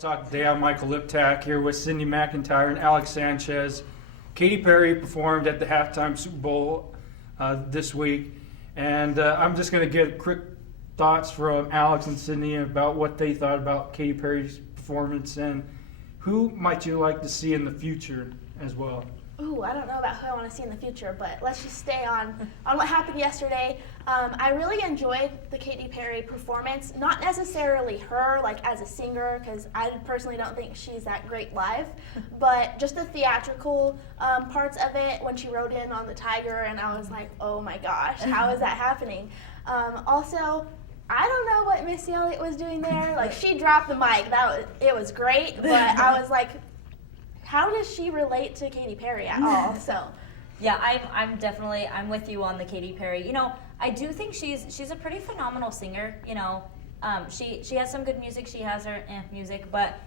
Talk today. I'm Michael Liptak here with Cindy McIntyre and Alex Sanchez. Katy Perry performed at the halftime Super Bowl this week, and I'm just going to get quick thoughts from Alex and Cindy about what they thought about Katy Perry's performance and who might you like to see in the future as well. Ooh, I don't know about who I want to see in the future, but let's just stay on what happened yesterday. I really enjoyed the Katy Perry performance, not necessarily her, like as a singer, because I personally don't think she's that great live, but just the theatrical parts of it when she rode in on the tiger, and I was like, oh my gosh, how is that happening? Also, I don't know what Missy Elliott was doing there. Like, she dropped the mic. It was great, but I was like, how does she relate to Katy Perry at all? So, yeah, I'm with you on the Katy Perry. You know, I do think she's a pretty phenomenal singer. You know, she has some good music. She has her music, but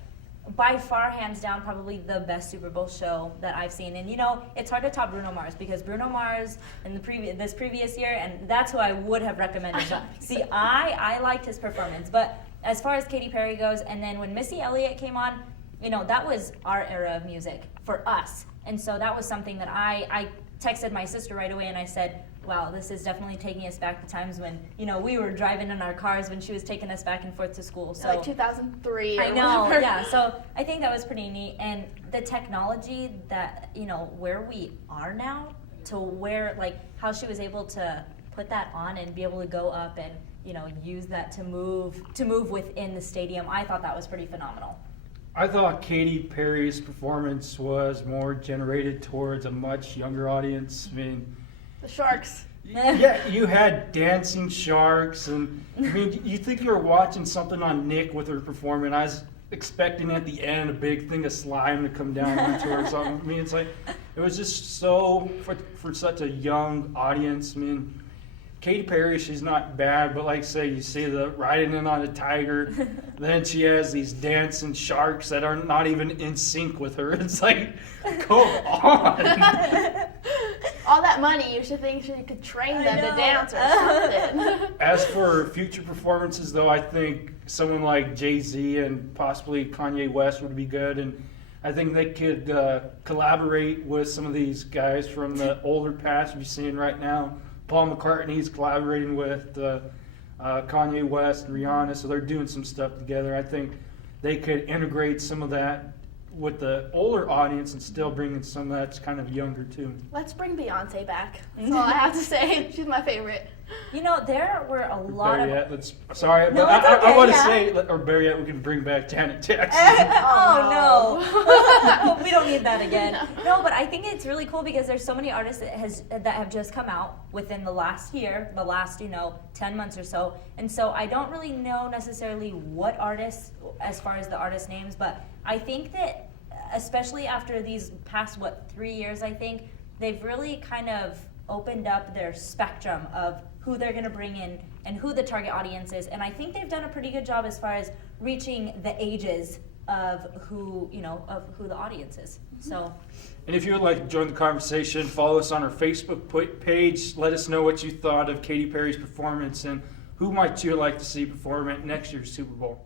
by far, hands down, probably the best Super Bowl show that I've seen. And you know, it's hard to top Bruno Mars because Bruno Mars in this previous year, and that's who I would have recommended. But see, I liked his performance, but as far as Katy Perry goes, and then when Missy Elliott came on, you know, that was our era of music for us. And so that was something that I texted my sister right away and I said, wow, this is definitely taking us back to times when, you know, we were driving in our cars when she was taking us back and forth to school. So like 2003 or I know, whatever. yeah. So I think that was pretty neat. And the technology that, you know, where we are now to where, like, how she was able to put that on and be able to go up and, you know, use that to move within the stadium, I thought that was pretty phenomenal. I thought Katy Perry's performance was more generated towards a much younger audience. I mean, The Sharks. yeah, you had dancing sharks, and I mean, you think you were watching something on Nick with her performing. I was expecting at the end a big thing of slime to come down onto her or something. I mean, it's like, it was just so, for such a young audience. I mean, Katy Perry, she's not bad, but like say, you see the riding in on a tiger, then she has these dancing sharks that are not even in sync with her. It's like, come on. All that money, you should think she could train them to dance or something. As for future performances, though, I think someone like Jay-Z and possibly Kanye West would be good, and I think they could collaborate with some of these guys from the older past you're seeing right now. Paul McCartney's collaborating with Kanye West and Rihanna, so they're doing some stuff together. I think they could integrate some of that with the older audience and still bring in some of that's kind of younger too. Let's bring Beyonce back. That's all I have to say. She's my favorite. You know, there were a lot of... Sorry, No, but it's okay, I want to yeah. say, or better yet, we can bring back Janet Jackson. Oh no, we don't need that again. No, but I think it's really cool because there's so many artists that have just come out within the last year, the last 10 months or so, and so I don't really know necessarily what artists as far as the artist names, but I think that especially after these past 3 years, I think they've really kind of opened up their spectrum of who they're going to bring in and who the target audience is, and I think they've done a pretty good job as far as reaching the ages of who the audience is. So, And if you would like to join the conversation, follow us on our Facebook page. Let us know what you thought of Katy Perry's performance and who might you like to see perform at next year's Super Bowl.